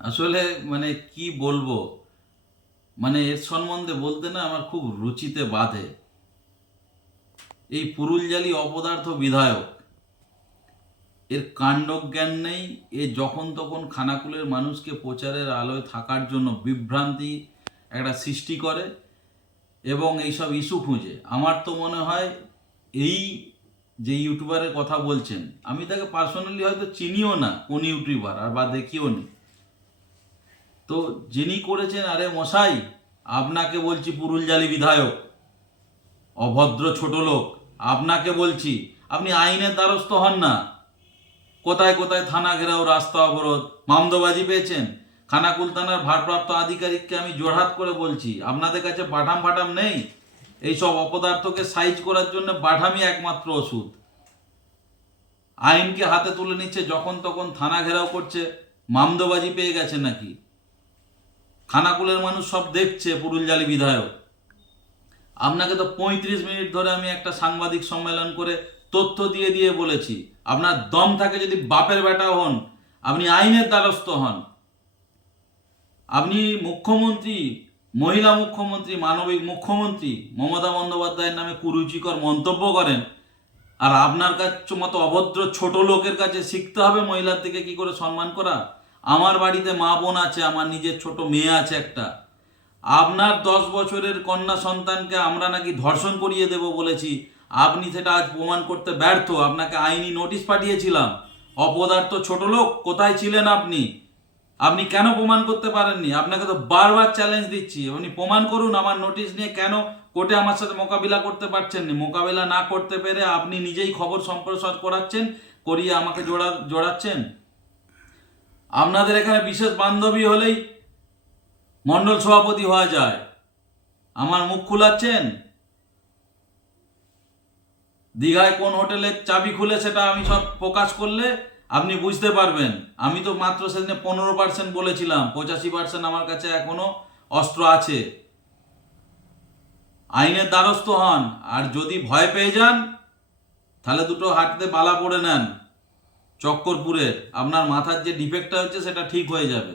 আসলে মানে কি বলব? মানে এর সম্বন্ধে বলতে না আমার খুব রুচিতে বাধে। এই পুরুলজালি অপদার্থ বিধায়ক, এর কাণ্ডজ্ঞান নেই, এ যখন তখন খানাকুলের মানুষকে প্রচারের আলোয় থাকার জন্য বিভ্রান্তি একটা সৃষ্টি করে এবং এইসব ইস্যু খুঁজে। আমার তো মনে হয় এই যে ইউটিউবারের কথা বলছেন, আমি তাকে পার্সোনালি হয়তো চিনিও না, কোন ইউটিউবার আর বা দেখিও নি। তো যিনি করেছেন, আরে মশাই, আপনাকে বলছি পুরুলজালি বিধায়ক, অভদ্র ছোট লোক, আপনাকে বলছি, আপনি আইনের দ্বারস্থ হন না। কোথায় কোথায় থানা ঘেরাও, রাস্তা অবরোধ, মামদোবাজি পেয়েছেন? খানাকুল থানার ভারপ্রাপ্ত আধিকারিককে আমি জোরহাত করে বলছি, আপনাদের কাছে বাটাম ফাটাম নেই? এইসব অপদার্থকে সাইজ করার জন্য বাঠামি একমাত্র ওষুধ। আইনকে হাতে তুলে নিচ্ছে যখন তখন থানা ঘেরাও করছে, মামদোবাজি পেয়ে গেছে নাকি? খানাকুলের মানুষ সব দেখছে পুরুলজালি বিধায়ক। আপনাকে তো পঁয়ত্রিশ মিনিট ধরে আমি একটা সাংবাদিক সম্মেলন করে তথ্য দিয়ে দিয়ে বলেছি। আপনার দম থাকে যদি বাপের বেটা হন, আপনি আইনের দ্বারস্থ হন। আপনি মুখ্যমন্ত্রী মহিলা মুখ্যমন্ত্রী, মানবিক মুখ্যমন্ত্রী মমতা বন্দ্যোপাধ্যায়ের নামে কুরুচিকর মন্তব্য করেন। আর আপনার কাছে মতো অভদ্র ছোট লোকের কাছে শিখতে হবে মহিলার দিকে কি করে সম্মান করা? আমার বাড়িতে মা বোন আছে, আমার নিজের ছোট মেয়ে আছে একটা। আপনার দশ বছরের কন্যা সন্তানকে আমরা নাকি ধর্ষণ করিয়ে দেব বলেছি। আপনি সেটা আজ প্রমাণ করতে ব্যর্থ। আপনাকে আইনি নোটিশ পাঠিয়েছিলাম। অপদার্থ ছোট লোক, কোথায় ছিলেন আপনি? আপনি কেন প্রমাণ করতে পারেননি? আপনাকে তো বারবার চ্যালেঞ্জ দিচ্ছি। আপনি প্রমাণ করুন, আমার নোটিশ নিয়ে কেন কোর্টে আমার সাথে মোকাবিলা করতে পারছেন না মোকাবিলা না করতে পেরে আপনি নিজেই খবর সম্প্রসার করাচ্ছেন, করিয়ে আমাকে জোড়া জোড়াচ্ছেন? আপনাদের এখানে বিশেষ বান্ধবী হলেই মণ্ডল সভাপতি হওয়া যায়। আমার মুখ খুলাচ্ছেন? দীঘায় কোন হোটেলের চাবি খুলে সেটা আমি সব প্রকাশ করলে আপনি বুঝতে পারবেন। আমি তো মাত্র সেদিনে পনেরো পার্সেন্ট বলেছিলাম, পঁচাশি পার্সেন্ট আমার কাছে এখনও অস্ত্র আছে। আইনের দ্বারস্থ হন, আর যদি ভয় পেয়ে যান, তাহলে দুটো হাঁটতে বালা পড়ে নেন চক্করপুরের আপনার মাথার যে ডিফেক্টটা হচ্ছে, সেটা ঠিক হয়ে যাবে।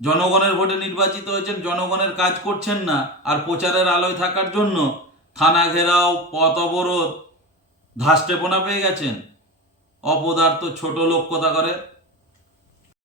জনগণের ভোটে নির্বাচিত হয়েছেন, জনগণের কাজ করছেন না, আর প্রচারের আলোয় থাকার জন্য থানা ঘেরাও, পথ অবরোধ ধাস্টেপনা পেয়ে গেছেন। অপদার্থ ছোট লোক কথা করে?